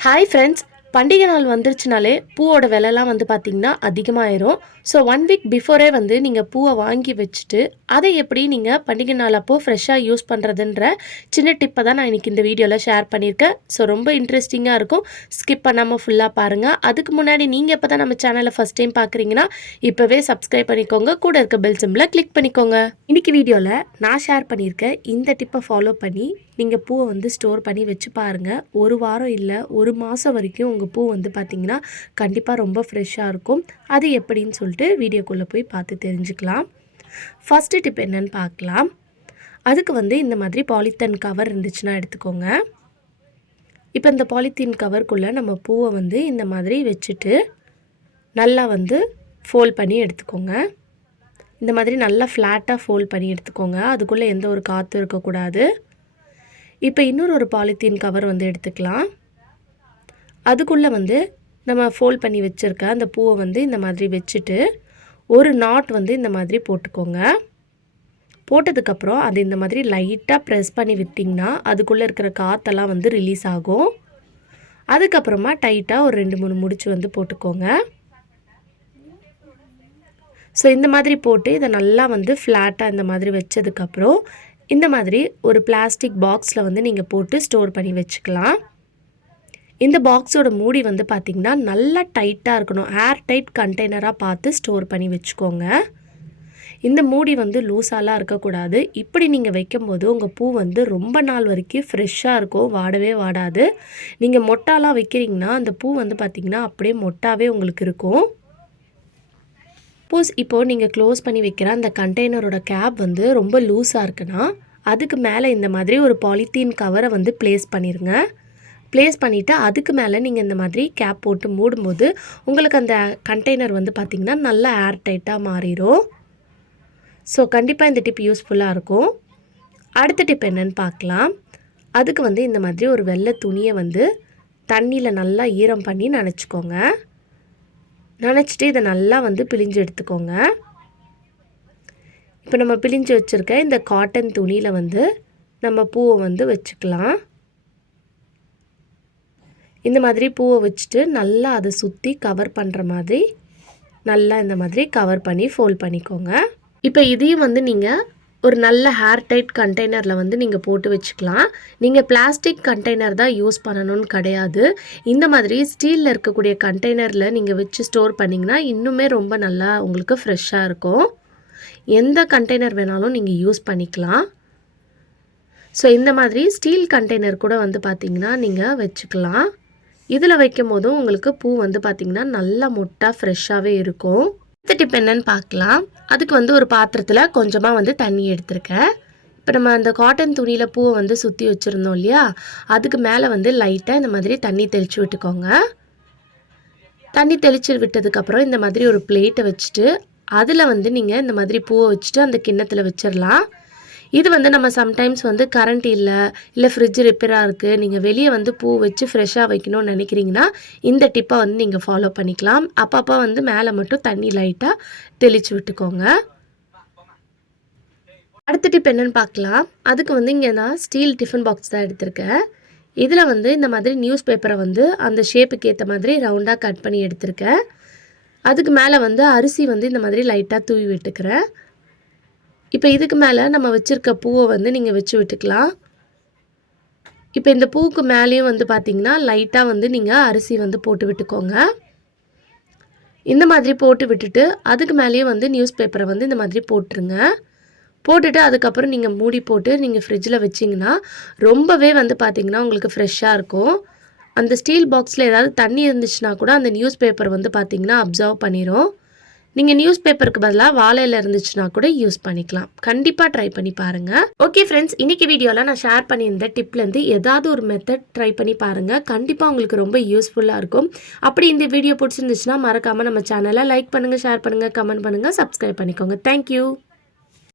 Hi friends பண்டிகை நாள் வந்துருச்சுனாலே பூவோட விலைலாம் வந்து பார்த்திங்கன்னா அதிகமாயிரும். ஸோ ஒன் வீக் பிஃபோரே வந்து நீங்கள் பூவை வாங்கி வச்சுட்டு அதை எப்படி நீங்கள் பண்டிகை நாள் அப்போது ஃப்ரெஷ்ஷாக யூஸ் பண்ணுறதுன்ற சின்ன டிப்பை தான் நான் இன்றைக்கி இந்த வீடியோவில் ஷேர் பண்ணியிருக்கேன். ஸோ ரொம்ப இன்ட்ரெஸ்டிங்காக இருக்கும். ஸ்கிப் பண்ணாமல் ஃபுல்லாக பாருங்கள் அதுக்கு முன்னாடி நீங்கள் எப்போ தான் நம்ம சேனலை ஃபஸ்ட் டைம் பார்க்குறீங்கன்னா இப்போவே சப்ஸ்கிரைப் பண்ணிக்கோங்க. கூட இருக்க பெல் சிம்பில் கிளிக் பண்ணிக்கோங்க. இன்றைக்கி வீடியோவில் நான் ஷேர் பண்ணியிருக்கேன் இந்த டிப்பை ஃபாலோ பண்ணி நீங்கள் பூவை வந்து ஸ்டோர் பண்ணி வச்சு பாருங்கள் ஒரு வாரம் இல்லை ஒரு மாதம் வரைக்கும் உங்கள் பூ வந்து பார்த்திங்கன்னா கண்டிப்பாக ரொம்ப ஃப்ரெஷ்ஷாக இருக்கும். அது எப்படின்னு சொல்லிட்டு வீடியோக்குள்ளே போய் பார்த்து தெரிஞ்சுக்கலாம். ஃபஸ்ட்டு டிப் என்னன்னு பார்க்கலாம். அதுக்கு வந்து இந்த மாதிரி பாலித்தன் கவர் இருந்துச்சுன்னா எடுத்துக்கோங்க. இப்போ இந்த பாலித்தீன் கவருக்குள்ளே நம்ம பூவை வந்து இந்த மாதிரி வச்சுட்டு நல்லா வந்து ஃபோல்ட் பண்ணி எடுத்துக்கோங்க. இந்த மாதிரி நல்லா ஃப்ளாட்டாக ஃபோல்ட் பண்ணி எடுத்துக்கோங்க. அதுக்குள்ளே எந்த ஒரு காற்றும் இருக்கக்கூடாது. இப்போ இன்னொரு ஒரு பாலித்தீன் கவர் வந்து எடுத்துக்கலாம். அதுக்குள்ளே வந்து நம்ம ஃபோல்ட் பண்ணி வச்சுருக்க அந்த பூவை வந்து இந்த மாதிரி வச்சுட்டு ஒரு நாட் வந்து இந்த மாதிரி போட்டுக்கோங்க. போட்டதுக்கப்புறம் அது இந்த மாதிரி லைட்டாக ப்ரெஸ் பண்ணி விட்டிங்கன்னா அதுக்குள்ளே இருக்கிற காற்றெல்லாம் வந்து ரிலீஸ் ஆகும். அதுக்கப்புறமா டைட்டாக ஒரு ரெண்டு மூணு முடிச்சு வந்து போட்டுக்கோங்க. ஸோ இந்த மாதிரி போட்டு இதை நல்லா வந்து ஃப்ளாட்டாக இந்த மாதிரி வச்சதுக்கப்புறம் இந்த மாதிரி ஒரு பிளாஸ்டிக் பாக்ஸில் வந்து நீங்கள் போட்டு ஸ்டோர் பண்ணி வச்சுக்கலாம். இந்த பாக்ஸோட மூடி வந்து பார்த்திங்கன்னா நல்லா டைட்டாக இருக்கணும். ஏர் டைட் கண்டெய்னராக பார்த்து ஸ்டோர் பண்ணி வச்சுக்கோங்க. இந்த மூடி வந்து லூஸாலாம் இருக்கக்கூடாது. இப்படி நீங்கள் வைக்கும்போது உங்கள் பூ வந்து ரொம்ப நாள் வரைக்கும் ஃப்ரெஷ்ஷாக இருக்கும். வாடவே வாடாது. நீங்கள் மொட்டாலாம் வைக்கிறீங்கன்னா அந்த பூ வந்து பார்த்திங்கன்னா அப்படியே மொட்டாவே உங்களுக்கு இருக்கும். சப்போஸ் இப்போது நீங்கள் க்ளோஸ் பண்ணி வைக்கிற அந்த கண்டெய்னரோட கேப் வந்து ரொம்ப லூஸாக இருக்குன்னா அதுக்கு மேலே இந்த மாதிரி ஒரு பாலித்தீன் கவரை வந்து ப்ளேஸ் பண்ணிடுங்க ப்ளேஸ் பண்ணிவிட்டு அதுக்கு மேலே நீங்கள் இந்த மாதிரி கேப் போட்டு மூடும்போது உங்களுக்கு அந்த கண்டெய்னர் வந்து பார்த்திங்கன்னா நல்லா ஏர் டைட்டாக மாறிடும் ஸோ கண்டிப்பாக இந்த டிப் யூஸ்ஃபுல்லாக இருக்கும். அடுத்த டிப் என்னன்னு பார்க்கலாம் அதுக்கு வந்து இந்த மாதிரி ஒரு வெள்ளை துணியை வந்து தண்ணியில் நல்லா ஈரம் பண்ணி நினச்சிக்கோங்க. நினச்சிட்டு இதை நல்லா வந்து பிழிஞ்சு எடுத்துக்கோங்க. இப்போ நம்ம பிழிஞ்சு வச்சுருக்க இந்த காட்டன் துணியில் வந்து நம்ம பூவை வந்து வச்சுக்கலாம். இந்த மாதிரி பூவை வச்சுட்டு நல்லா அதை சுற்றி கவர் பண்ணுற மாதிரி நல்லா இந்த மாதிரி கவர் பண்ணி ஃபோல்ட் பண்ணிக்கோங்க. இப்போ இதையும் வந்து நீங்கள் ஒரு நல்ல ஹேர் டைட் கண்டெய்னரில் வந்து நீங்கள் போட்டு வச்சுக்கலாம். நீங்கள் பிளாஸ்டிக் கண்டெய்னர் தான் யூஸ் பண்ணணும்னு கிடையாது. இந்த மாதிரி ஸ்டீலில் இருக்கக்கூடிய கண்டெய்னரில் நீங்கள் வச்சு ஸ்டோர் பண்ணிங்கன்னா இன்னுமே ரொம்ப நல்லா உங்களுக்கு ஃப்ரெஷ்ஷாக இருக்கும். எந்த கண்டெய்னர் வேணாலும் நீங்கள் யூஸ் பண்ணிக்கலாம். ஸோ இந்த மாதிரி ஸ்டீல் கண்டெய்னர் கூட வந்து பார்த்திங்கன்னா நீங்கள் வச்சுக்கலாம். இதில் வைக்கும் போதும் உங்களுக்கு பூ வந்து பார்த்திங்கன்னா நல்லா மொட்டாக ஃப்ரெஷ்ஷாகவே இருக்கும். அடுத்த டிப் என்னன்னு பார்க்கலாம் அதுக்கு வந்து ஒரு பாத்திரத்தில் கொஞ்சமாக வந்து தண்ணி எடுத்திருக்கேன். இப்போ நம்ம அந்த காட்டன் துணியில் பூவை வந்து சுற்றி வச்சுருந்தோம் இல்லையா? அதுக்கு மேலே வந்து லைட்டாக இந்த மாதிரி தண்ணி தெளித்து விட்டுக்கோங்க. தண்ணி தெளித்து விட்டதுக்கப்புறம் இந்த மாதிரி ஒரு பிளேட்டை வச்சுட்டு அதில் வந்து நீங்கள் இந்த மாதிரி பூவை வச்சுட்டு அந்த கிண்ணத்தில் வச்சிடலாம் இது வந்து நம்ம சம்டைம்ஸ் வந்து கரண்ட் இல்லை இல்லை ஃப்ரிட்ஜ் ரிப்பேராக இருக்குது நீங்கள் வெளியே வந்து பூ வச்சு ஃப்ரெஷ்ஷாக வைக்கணும்னு நினைக்கிறீங்கன்னா இந்த டிப்பை வந்து நீங்கள் ஃபாலோ பண்ணிக்கலாம். அப்பப்போ வந்து மேலே மட்டும் தண்ணி லைட்டாக தெளித்து விட்டுக்கோங்க. அடுத்த டிப் என்னென்னு பார்க்கலாம். அதுக்கு வந்து இங்கே நான் ஸ்டீல் டிஃபன் பாக்ஸ் தான் எடுத்திருக்கேன். இதில் வந்து இந்த மாதிரி நியூஸ் பேப்பரை வந்து அந்த ஷேப்புக்கு ஏற்ற மாதிரி ரவுண்டாக கட் பண்ணி எடுத்திருக்கேன். அதுக்கு மேலே வந்து அரிசி வந்து இந்த மாதிரி லைட்டாக தூவி விட்டுக்கிறேன். இப்போ இதுக்கு மேலே நம்ம வச்சுருக்க பூவை வந்து நீங்கள் வச்சு விட்டுக்கலாம். இப்போ இந்த பூவுக்கு மேலேயும் வந்து பார்த்திங்கன்னா லைட்டாக வந்து நீங்கள் அரிசி வந்து போட்டு விட்டுக்கோங்க. இந்த மாதிரி போட்டு விட்டுட்டு அதுக்கு மேலேயும் வந்து நியூஸ் பேப்பரை வந்து இந்த மாதிரி போட்டுருங்க. போட்டுட்டு அதுக்கப்புறம் நீங்கள் மூடி போட்டு நீங்கள் ஃப்ரிட்ஜில் வச்சிங்கன்னா ரொம்பவே வந்து பார்த்திங்கன்னா உங்களுக்கு ஃப்ரெஷ்ஷாக இருக்கும். அந்த ஸ்டீல் பாக்ஸில் ஏதாவது தண்ணி இருந்துச்சுன்னா கூட அந்த நியூஸ் பேப்பர் வந்து பார்த்திங்கன்னா அப்சர்வ் பண்ணிடும் நீங்கள் நியூஸ் பேப்பருக்கு பதிலாக வாழையில் இருந்துச்சுன்னா கூட யூஸ் பண்ணிக்கலாம். கண்டிப்பாக ட்ரை பண்ணி பாருங்கள் ஓகே ஃப்ரெண்ட்ஸ் இன்றைக்கி வீடியோவில் நான் ஷேர் பண்ணியிருந்த டிப்லேருந்து ஏதாவது ஒரு மெத்தட் ட்ரை பண்ணி பாருங்கள் கண்டிப்பாக உங்களுக்கு ரொம்ப யூஸ்ஃபுல்லாக இருக்கும். அப்படி இந்த வீடியோ பிடிச்சிருந்துச்சுன்னா மறக்காமல் நம்ம சேனலை லைக் பண்ணுங்கள் ஷேர் பண்ணுங்கள் கமெண்ட் பண்ணுங்கள் சப்ஸ்கிரைப் பண்ணிக்கோங்க. தேங்க்யூ